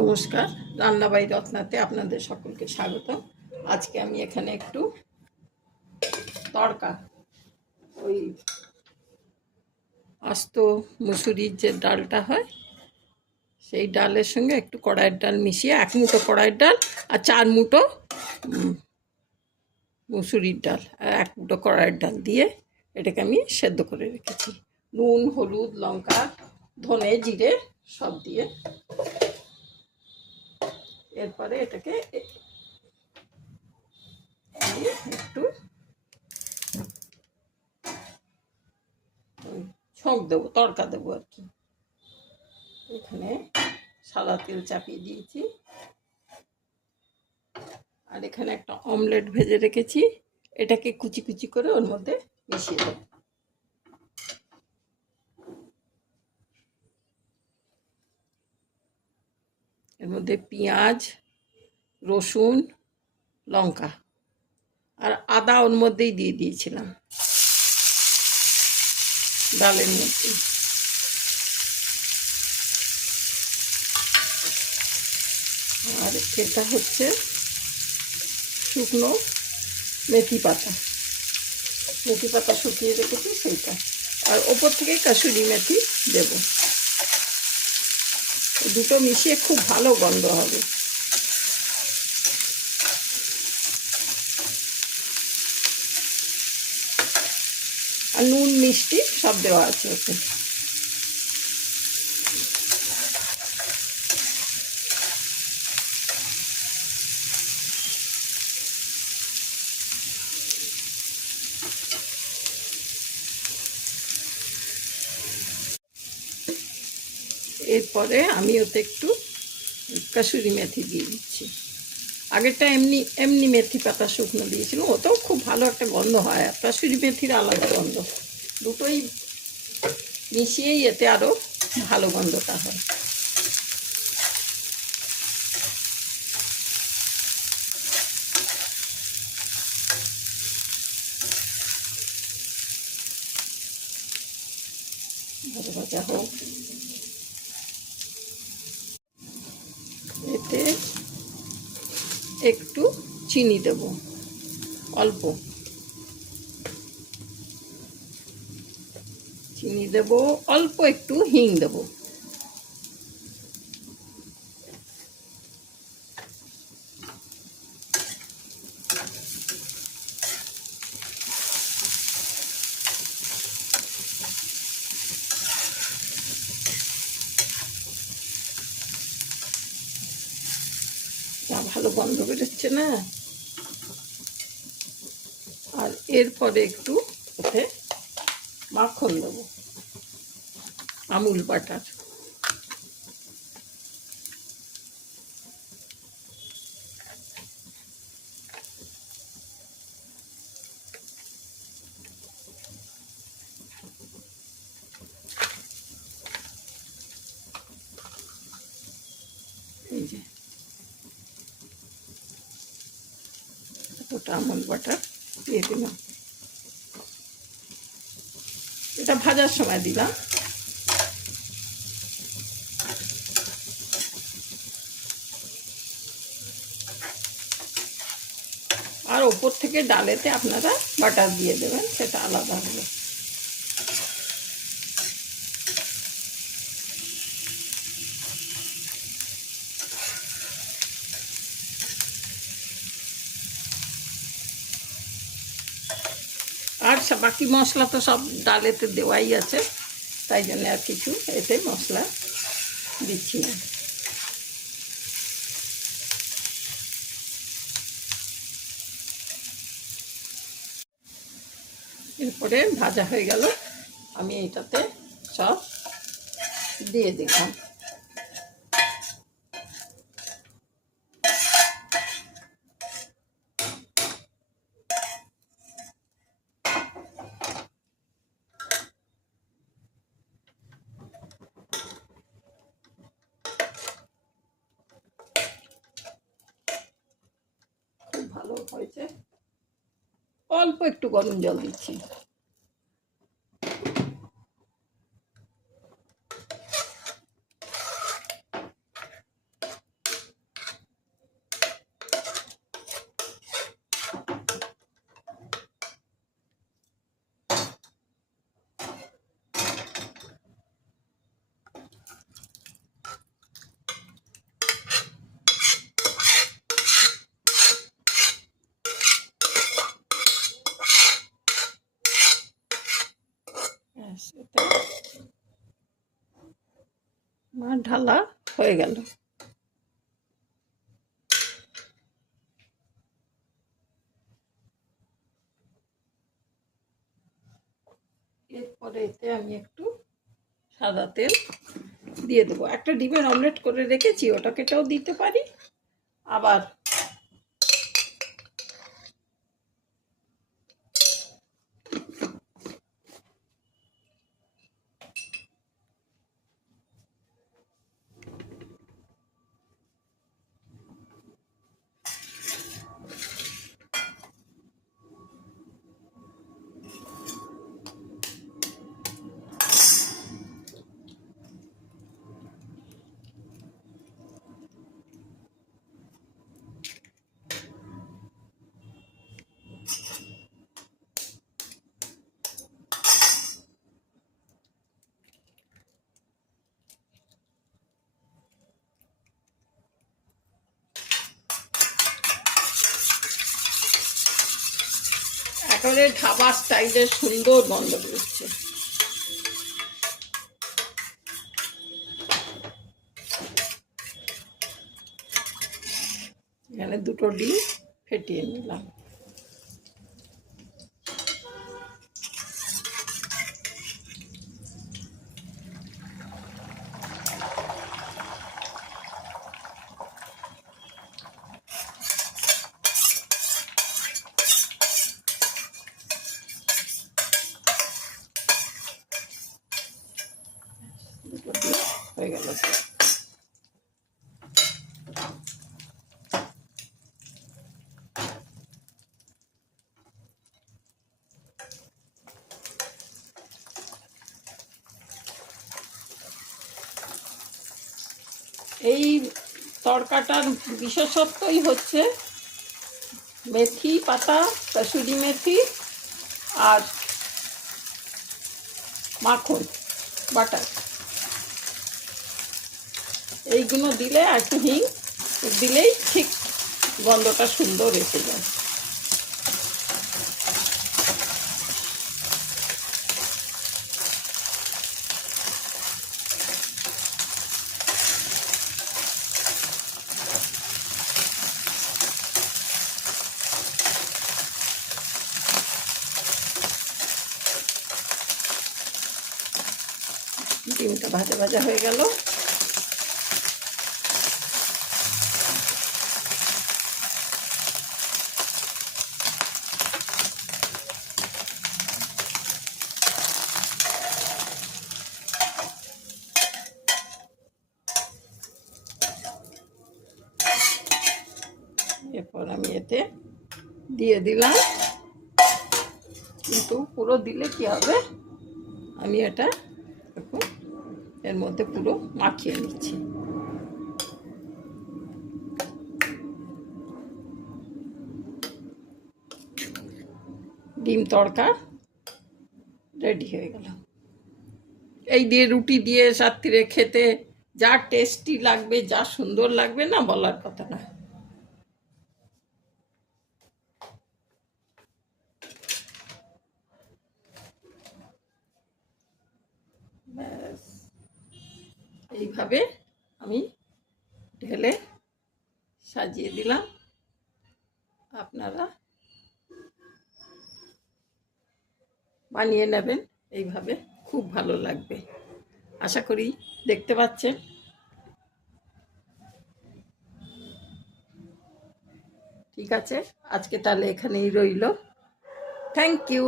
নমস্কার, রান্নাবাড়ি রত্নাতে আপনাদের সকলকে স্বাগত। আজকে আমি এখানে একটু তড়কা, ওই আস্ত মুসুরির যে ডালটা হয়, সেই ডালের সঙ্গে একটু কড়াইয়ের ডাল মিশিয়ে এক মুঠো কড়াইয়ের ডাল আর চার মুঠো মুসুরির ডাল, আর এক মুঠো কড়াইয়ের ডাল দিয়ে এটাকে আমি সেদ্ধ করে রেখেছি। নুন, হলুদ, লঙ্কা, ধনে, জিরে সব দিয়ে এরপরে এটাকে একটু ছক দেবো তড়কা দেবো আর কি। এখানে সাদা তেল চাপিয়ে দিয়েছি। আর এখানে একটা অমলেট ভেজে রেখেছি। এটাকে কুচি কুচি করে ওর মধ্যে মিশিয়ে দেবো। এর মধ্যে পেঁয়াজ, রসুন, লঙ্কা। আর আদা ওর মধ্যেই দিয়ে দিয়েছিলাম। ডালের মধ্যে। আর এটা হচ্ছে শুকনো মেথি পাতা। মেথি পাতা শুকিয়ে রেখেছি সেইটা। আর ওপর থেকে কাসুরি মেথি দেবো। দুটো মিশিয়ে খুব ভালো গন্ধ হবে। আর নুন মিষ্টি সব দেওয়া আছে ওতে। এরপরে আমি ওতে একটু কাসুরি মেথি দিয়ে দিচ্ছি। আগেরটা এমনি এমনি মেথি পাতা শুকনো দিয়েছিলাম, ওতেও খুব ভালো একটা গন্ধ হয়। আর কাসুরি মেথির আলাদা গন্ধ। দুটোই মিশিয়েই এতে আরও ভালো গন্ধটা হয়। ভাজা হোক এতে একটু চিনি দেব অল্প। চিনি দেব অল্প একটু হিং দেব যা ভালো গন্ধ বেরোচ্ছে না। আর এরপরে একটু ওতে মাখন দেবো আমুল বাটার এই যে এতটা আমন্ড বাটার দিয়ে দিলাম। এটা ভাজার সময় দিলাম। আর ওপর থেকে ডালেতে আপনারা বাটার দিয়ে দেবেন, সেটা আলাদা হবে আর সব- বাকি মশলা তো সব ডালেতে দেওয়াই আছে, তাই জন্য আর কিছু এতে মশলা দিচ্ছি না। এরপরে ভাজা হয়ে গেল, আমি এটাতে সব দিয়ে দিলাম খুব ভালো হয়েছে। অল্প একটু গরম জল দিচ্ছি ব্যাস এটা আমার ঢালা হয়ে গেল। এরপরে এতে আমি একটু সাদা তেল দিয়ে দেবো। একটা ডিমের অমলেট করে রেখেছি ওটাকেটাও দিতে পারি। আবার একেবারে ঢাবা স্টাইলের সুন্দর গন্ধ বেরোচ্ছে। এখানে দুটো ডিম ফেটিয়ে নিলাম দুটো ডিম হয়ে গেল এই তরকাটার বিশেষত্বই হচ্ছে মেথি পাতা কসুরি মেথি আর মাখন, বাটার। এইগুলো দিলে আর একটু হিং, দিলেই ঠিক গন্ধটা সুন্দর এসে যায়। ভাজা ভাজা হয়ে গেল। এরপর আমি এতে দিয়ে দিলাম। কিন্তু পুরো দিলে কি হবে? আমি এটা এর মধ্যে পুরো মাখিয়ে নিচ্ছি। ডিম তড়কা রেডি হয়ে গেল। এই দিয়ে রুটি দিয়ে রাত্রিরে খেতে যা টেস্টি লাগবে, যা সুন্দর লাগবে না বলার কথা না। এইভাবে আমি ঢেলে সাজিয়ে দিলাম। আপনারা বানিয়ে নেবেন, এইভাবে খুব ভালো লাগবে। আশা করি দেখতে পাচ্ছেন। ঠিক আছে, আজকে তাহলে এখানেই রইল। Thank you